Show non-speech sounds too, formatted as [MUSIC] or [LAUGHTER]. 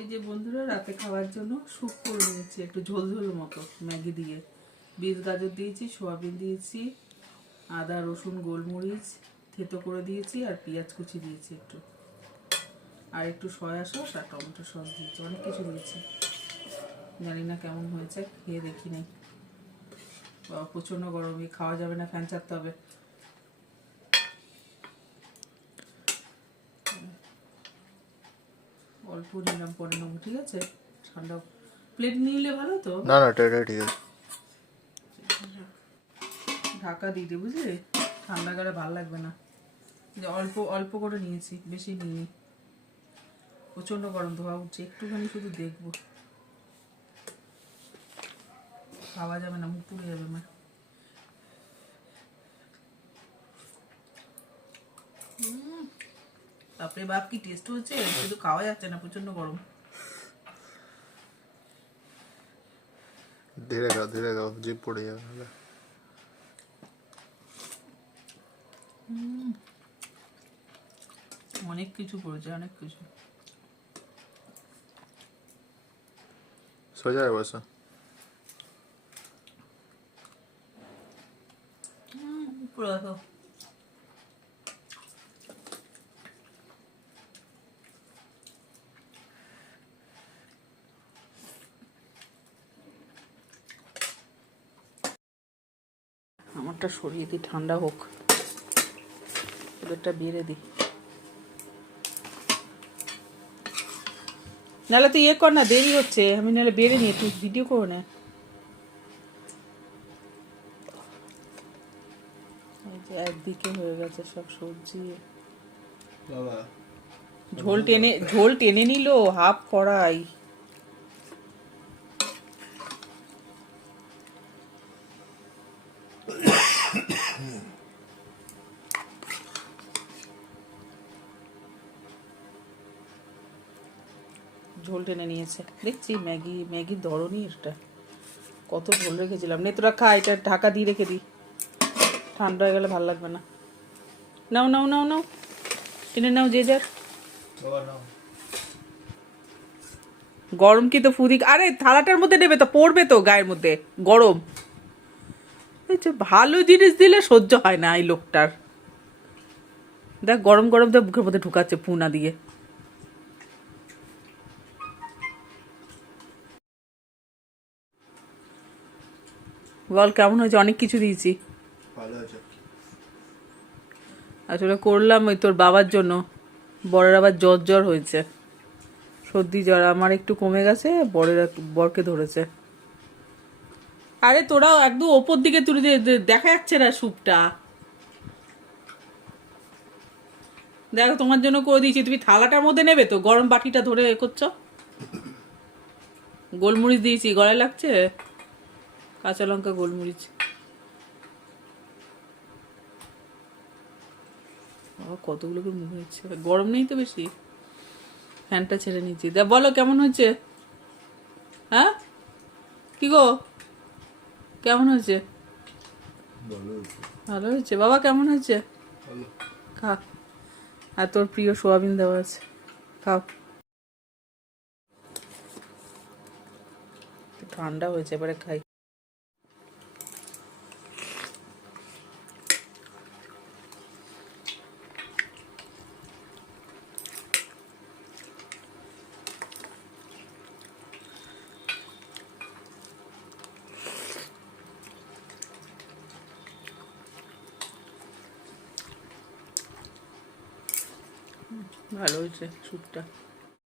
এই যে বন্ধুরা, রাতে খাওয়ার জন্য স্যুপ করে নিয়েছি, একটু ঝোল ঝোল মতো, ম্যাগি দিয়ে। বীজ গাজর দিয়েছি, সোয়াবিন দিয়েছি, আদা, রসুন, গোলমরিচ, থেতো করে দিয়েছি, আর পেঁয়াজ কুচি দিয়েছি একটু। আর একটু সয়া সস আর টমেটো সস দিয়েছি, অনেক কিছু দিয়েছি। জানি না কেমন হয়েছে, খেয়ে দেখি নাই প্রচণ্ড গরমে খাওয়া যাবে না, ফ্যান চাপতে হবে। অল্প নিলাম পরে নেব ঠিক আছে? ঠান্ডা প্লেট নিলে ভালো তো? না না এটা ঠিক আছে। ঢাকা দিয়ে দে বুঝলি? ঠান্ডা গেলে ভালো লাগবে না। যে অল্প অল্প করে নিয়েছি বেশি নিয়ে প্রচণ্ড গরম ধোয়া উঠছে একটুখানি শুধু দেখব। খাওয়া যাবে না মুখ পুড়ে যাবে আমার। উম, বাপরে বাপ কি টেস্ট হচ্ছে [LAUGHS] শুধু খাওয়া যাচ্ছে না প্রচণ্ড গরম। ধীরে খাও ধীরে খাও জিপ পড়ে যাবে। অনেক কিছু পড়েছে অনেক কিছু। সোজা হয়ে বসো। পুরো আমারটা সরিয়ে দিই ঠান্ডা হোক। ওদেরটা বেড়ে দিই। নাহলে তুই ইয়ে কর না দেরি হচ্ছে। আমি নাহলে বেড়ে নিয়ে তুই ভিডিও করো না। একদিকে হয়ে গেছে সব সবজি। ঝোল টেনে ঝোল টেনে নিল হাফ কড়াই। ঝোল টেনে নিয়েছে। দেখছি ম্যাগি ম্যাগির ধরনই এটা কত ঝোল রেখেছিলাম। নে তোরা খা, এটা ঢাকা দিয়ে রেখে দিই ঠান্ডা হয়ে গেলে ভালো লাগবে না। নাও নাও নাও নাও। টেনে নাও যে নাও গরম কি তো ফুদিক? আরে থালাটার মধ্যে নেবে তো, পড়বে তো গায়ের মধ্যে। গরম। যে ভালো জিনিস দিলে সহ্য হয় না এই লোকটার। দেখ গরম গরম তো মুখের মধ্যে ঢুকাচ্ছে পুনা দিয়ে। বল কেমন হয়েছে? অনেক কিছু দিয়েছি। আসলে করলাম ওই তোর বাবার জন্য। বরের আবার জ্বর জ্বর হয়েছে। সর্দি জ্বর আমার একটু কমে গেছে বরের বরকে ধরেছে। আরে তোরাও একদম ওপর দিকে তুলে দেখা যাচ্ছে না স্যুপটা দেখো, তোমার জন্য করে দিয়েছি। তুমি থালাটার মধ্যে নেবে তো? গরম বাটিটা ধরে এ করছ? গোলমরিচ দিয়েছি, গলায় লাগছে? কাঁচা লঙ্কা, গোলমরিচ। কতগুলো মুখে হচ্ছে গরম নেই তো বেশি? ফ্যানটা ছেড়ে নিচ্ছি। দা, বলো, কেমন হচ্ছে হ্যাঁ? কি গো? কেমন হয়েছে? ভালো হয়েছে। বাবা, কেমন হয়েছে? খা। আর তোর প্রিয় সোয়াবিন দেওয়া আছে। খাও। ঠান্ডা হয়েছে, এবারে খাই। ভালো হয়েছে স্যুপটা